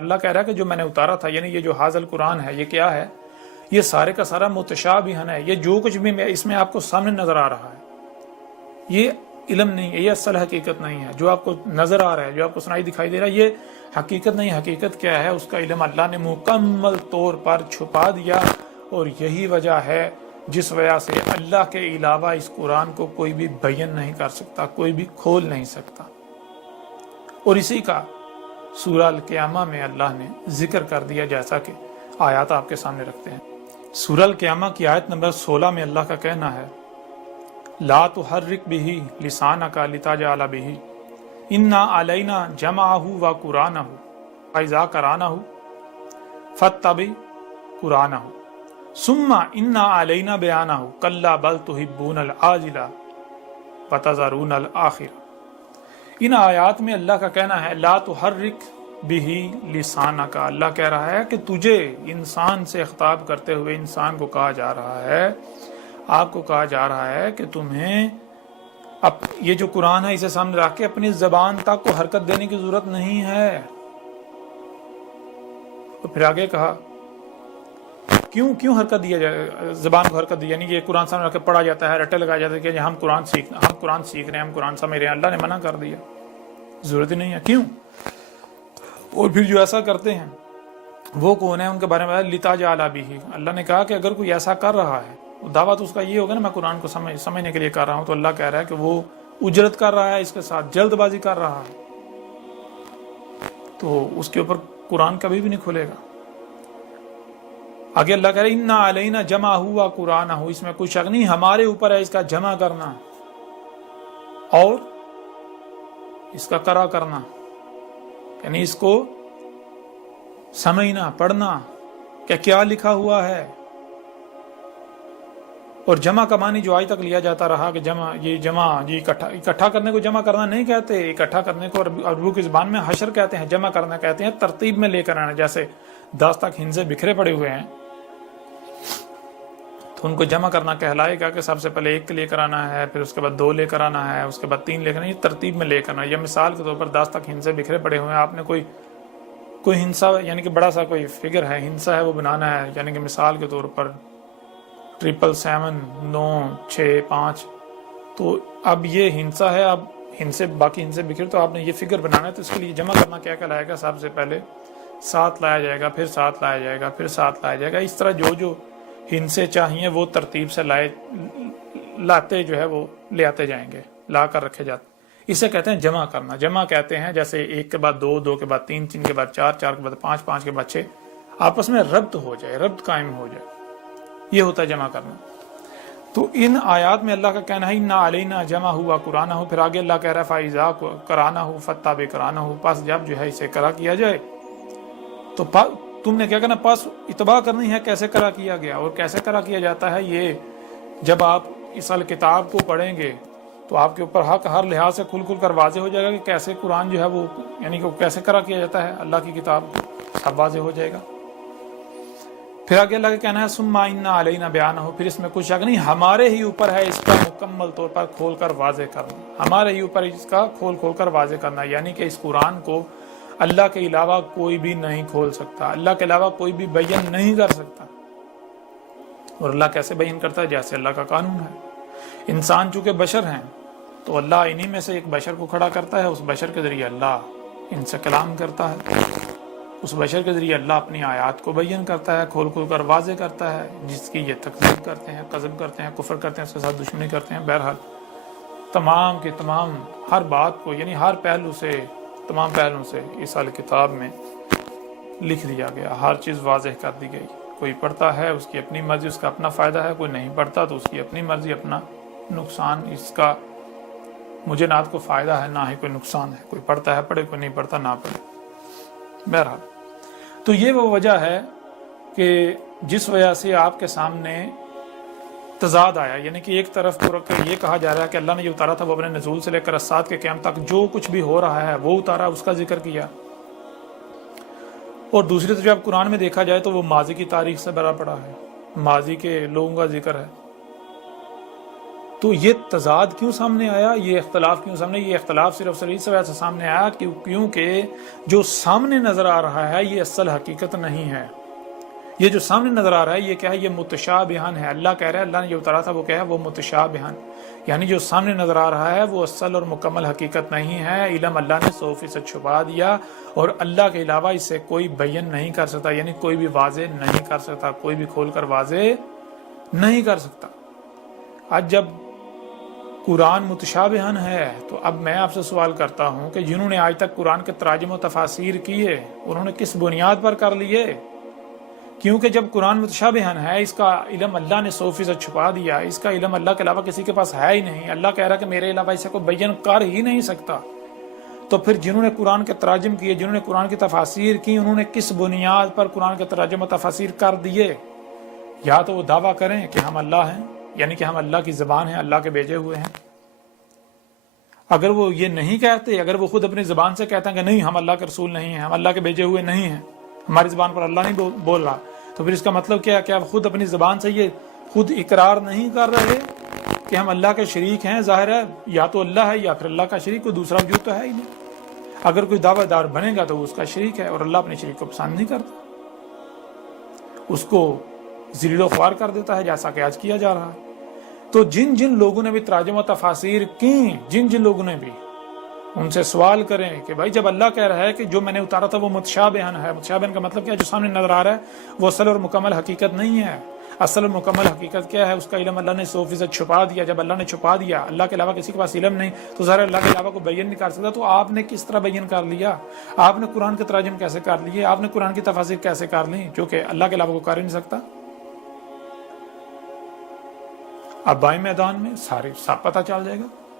اللہ کہہ رہا ہے کہ جو میں نے اتارا تھا، یعنی یہ جو حاضل قرآن ہے، یہ کیا ہے؟ یہ سارے کا سارا متشابہن ہے. یہ جو کچھ بھی اس میں آپ کو سامنے نظر آ رہا ہے، یہ علم نہیں ہے، یہ اصل حقیقت نہیں ہے. جو آپ کو نظر آ رہا ہے، جو آپ کو سنائی دکھائی دے رہا ہے، یہ حقیقت نہیں. حقیقت کیا ہے؟ اس کا علم اللہ نے مکمل طور پر چھپا دیا، اور یہی وجہ ہے جس وجہ سے اللہ کے علاوہ اس قرآن کو کوئی بھی بیان نہیں کر سکتا، کوئی بھی کھول نہیں سکتا. اور اسی کا سورہ القیامہ میں اللہ نے ذکر کر دیا، جیسا کہ آیات آپ کے سامنے رکھتے ہیں. سورہ القیامہ کی آیت نمبر 16 میں اللہ کا کہنا ہے، لا تحرک بہ لسانک لتجعل بہ انا علینا جمعہ و قرآنہ فاذا قرأنہ فاتبع قرآنہ ثم انا علینا بیانہ کلا بل تحبون العاجلہ وتذرون الآخرہ. ان آیات میں اللہ کا کہنا ہے لا تحرک بہ لسانک. اللہ کہہ رہا ہے کہ تجھے انسان سے خطاب کرتے ہوئے انسان کو کہا جا رہا ہے، آپ کو کہا جا رہا ہے کہ تمہیں یہ جو قرآن ہے اسے سامنے رکھ کے اپنی زبان تک کو حرکت دینے کی ضرورت نہیں ہے. تو پھر آگے کہا کیوں حرکت دیا جائے، زبان کو حرکت دی، یعنی یہ قرآن سامنے رکھ کے پڑھا جاتا ہے، رٹے لگایا جاتا ہے کہ ہم قرآن سیکھ رہے ہیں، ہم قرآن سمجھ رہے ہیں. اللہ نے منع کر دیا، ضرورت ہی نہیں ہے. کیوں؟ اور پھر جو ایسا کرتے ہیں وہ کون ہے؟ ان کے بارے میں لتجعل بہ. اللہ نے کہا کہ اگر کوئی ایسا کر رہا ہے، دعویٰ تو اس کا یہ ہوگا نا میں قرآن کو سمجھنے کے لیے کر رہا ہوں، تو اللہ کہہ رہا ہے کہ وہ اجرت کر رہا ہے، اس کے ساتھ جلد بازی کر رہا ہے، تو اس کے اوپر قرآن کبھی بھی نہیں کھلے گا. آگے اللہ کہہ رہا ہے انا علینا جمع ہوا قرآن ہو، اس میں کوئی شک نہیں، ہمارے اوپر ہے اس کا جمع کرنا اور اس کا قرأ کرنا، یعنی اس کو سمجھنا، پڑھنا کہ کیا لکھا ہوا ہے. اور جمع کا معنی جو آج تک لیا جاتا رہا کہ جمع اکٹھا کرنے کو جمع کرنا نہیں کہتے. اکٹھا کرنے کو عربی کی زبان میں حشر کہتے ہیں، جمع کرنا کہتے ہیں ترتیب میں لے کر آنا. جیسے 10 تک ہندسے بکھرے پڑے ہوئے ہیں تو ان کو جمع کرنا کہلائے گا کہ سب سے پہلے 1 لے کر آنا ہے، پھر اس کے بعد 2 لے کر آنا ہے، اس کے بعد 3 لے کر آنا. یہ ترتیب میں لے کر آنا. یہ مثال کے طور پر 10 تک ہندسے بکھرے پڑے ہوئے ہیں، آپ نے کوئی ہندسا یعنی کہ بڑا سا کوئی فگر ہے، ہندسا ہے، وہ بنانا ہے. یعنی کہ مثال کے طور پر 777 9 6 5. تو اب یہ ہندسا ہے، اب باقی ہندسے بکھر، تو آپ نے یہ فگر بنانا ہے. تو اس کے لیے جمع کرنا کیا کہلائے گا؟ سب سے پہلے 7 لایا جائے گا، پھر 7 لایا جائے گا، پھر 7 لایا جائے گا. اس طرح جو ہندسے چاہیے وہ ترتیب سے لاتے جو ہے وہ لے آتے جائیں گے، لا کر رکھے جاتے. اسے کہتے ہیں جمع کرنا. جمع کہتے ہیں جیسے 1 کے بعد 2، 2 کے بعد 3، 3 کے بعد 4، 4 کے بعد 5، 5 کے بعد 6، آپس میں ربط ہو جائے، ربط قائم ہو جائے. یہ ہوتا ہے جمع کرنا. تو ان آیات میں اللہ کا کہنا ہے انا علینا جمع ہوا قرآن ہو. پھر آگے اللہ کہہ رہا ہے فاذا قرأنہ فاتبع قرآنہ. پس جب جو ہے اسے قرأ کیا جائے تو تم نے کیا کرنا؟ پس اتباع کرنی ہے کیسے قرأ کیا گیا. اور کیسے قرأ کیا جاتا ہے؟ یہ جب آپ اس کتاب کو پڑھیں گے تو آپ کے اوپر حق ہر لحاظ سے کھل کر واضح ہو جائے گا کہ کیسے قرآن جو ہے وہ یعنی کہ کیسے قرأ کیا جاتا ہے. اللہ کی کتاب سب واضح ہو جائے گا. پھر آگے اللہ کا کہنا ہے ثم انا علینا بیانہ. پھر اس میں کوئی شک نہیں، ہمارے ہی اوپر ہے اس کا مکمل طور پر کھول کر واضح کرنا. ہمارے ہی اوپر اس کا کھول کر واضح کرنا، یعنی کہ اس قرآن کو اللہ کے علاوہ کوئی بھی نہیں کھول سکتا، اللہ کے علاوہ کوئی بھی بیان نہیں کر سکتا. اور اللہ کیسے بیان کرتا ہے؟ جیسے اللہ کا قانون ہے. انسان چونکہ بشر ہیں تو اللہ انہی میں سے ایک بشر کو کھڑا کرتا ہے، اس بشر کے ذریعے اللہ ان سے کلام کرتا ہے، اس بشر کے ذریعے اللہ اپنی آیات کو بیان کرتا ہے، کھول کر واضح کرتا ہے. جس کی یہ تکذیب کرتے ہیں، قذف کرتے ہیں، کفر کرتے ہیں، اس کے ساتھ دشمنی کرتے ہیں. بہرحال تمام کے تمام ہر بات کو یعنی ہر پہلو سے، تمام پہلوؤں سے اس کتاب میں لکھ دیا گیا، ہر چیز واضح کر دی گئی. کوئی پڑھتا ہے اس کی اپنی مرضی، اس کا اپنا فائدہ ہے. کوئی نہیں پڑھتا تو اس کی اپنی مرضی، اپنا نقصان. اس کا مجھے نہ کو فائدہ ہے نہ ہی کوئی نقصان ہے. کوئی پڑھتا ہے پڑھے، کوئی نہیں پڑھتا نہ پڑھے. بہرحال تو یہ وہ وجہ ہے کہ جس وجہ سے آپ کے سامنے تضاد آیا. یعنی کہ ایک طرف یہ کہا جا رہا ہے کہ اللہ نے جو اتارا تھا وہ اپنے نزول سے لے کر الساعۃ کے قیام تک جو کچھ بھی ہو رہا ہے وہ اتارا، اس کا ذکر کیا. اور دوسری طرف جب قرآن میں دیکھا جائے تو وہ ماضی کی تاریخ سے بھرا پڑا ہے، ماضی کے لوگوں کا ذکر ہے. تو یہ تضاد کیوں سامنے آیا، یہ اختلاف کیوں سامنے؟ یہ اختلاف صرف اس وجہ سے سامنے آیا کیونکہ جو سامنے نظر آ رہا ہے یہ اصل حقیقت نہیں ہے۔ یہ جو سامنے نظر آ رہا ہے یہ کیا ہے؟ یہ متشابہن ہے۔ اللہ کہہ رہا ہے، اللہ نے جو اتارا تھا وہ کیا ہے؟ وہ متشابہن، یعنی جو سامنے نظر آ رہا ہے وہ اصل اور مکمل حقیقت نہیں ہے۔ علم اللہ نے 100% چھپا دیا، اور اللہ کے علاوہ اسے کوئی بیان نہیں کر سکتا، یعنی کوئی بھی واضح نہیں کر سکتا، کوئی بھی کھول کر واضح نہیں کر سکتا۔ آج جب قرآن متشابہن ہے تو اب میں آپ سے سوال کرتا ہوں کہ جنہوں نے آج تک قرآن کے تراجم و تفاسیر کیے انہوں نے کس بنیاد پر کر لیے؟ کیونکہ جب قرآن متشابہن ہے، اس کا علم اللہ نے 100% چھپا دیا، اس کا علم اللہ کے علاوہ کسی کے پاس ہے ہی نہیں، اللہ کہہ رہا کہ میرے علاوہ اسے کوئی بیان کر ہی نہیں سکتا، تو پھر جنہوں نے قرآن کے تراجم کیے، جنہوں نے قرآن کی تفاسیر کی، انہوں نے کس بنیاد پر قرآن کے تراجم و تفاسیر کر دیے؟ یا تو وہ دعویٰ کریں کہ ہم اللہ ہیں، یعنی کہ ہم اللہ کی زبان ہیں، اللہ کے بھیجے ہوئے ہیں۔ اگر وہ یہ نہیں کہتے، اگر وہ خود اپنی زبان سے کہتے ہیں کہ نہیں ہم اللہ کے رسول نہیں ہیں، ہم اللہ کے بھیجے ہوئے نہیں ہیں، ہماری زبان پر اللہ نہیں بول رہا، تو پھر اس کا مطلب کیا ہے؟ کہ آپ خود اپنی زبان سے یہ خود اقرار نہیں کر رہے کہ ہم اللہ کے شریک ہیں؟ ظاہر ہے یا تو اللہ ہے یا پھر اللہ کا شریک، کوئی دوسرا وجود تو ہے ہی نہیں۔ اگر کوئی دعویٰ دار بنے گا تو وہ اس کا شریک ہے، اور اللہ اپنے شریک کو پسند نہیں کرتا، اس کو ذلیل و خوار کر دیتا ہے، جیسا کہ آج کیا جا رہا ہے۔ تو جن جن لوگوں نے بھی تراجم و تفاسیر کی، جن لوگوں نے بھی، ان سے سوال کریں کہ بھائی جب اللہ کہہ رہا ہے کہ جو میں نے اتارا تھا وہ متشابہن ہے، متشابہن کا مطلب کیا ہے؟ جو سامنے نظر آ رہا ہے وہ اصل اور مکمل حقیقت نہیں ہے۔ اصل اور مکمل حقیقت کیا ہے؟ اس کا علم اللہ نے 100% چھپا دیا۔ جب اللہ نے چھپا دیا، اللہ کے علاوہ کسی کے پاس علم نہیں، تو ظاہر اللہ کے علاوہ کو بیان نہیں کر سکتا، تو آپ نے کس طرح بیان کر لیا؟ آپ نے قرآن کے تراجم کیسے کر لیے؟ آپ نے قرآن کی تفاسیر کیسے کر لی جو کہ اللہ کے علاوہ کو کر ہی نہیں سکتا؟ اب بائیں میدان میں سب پتہ چل جائے گا۔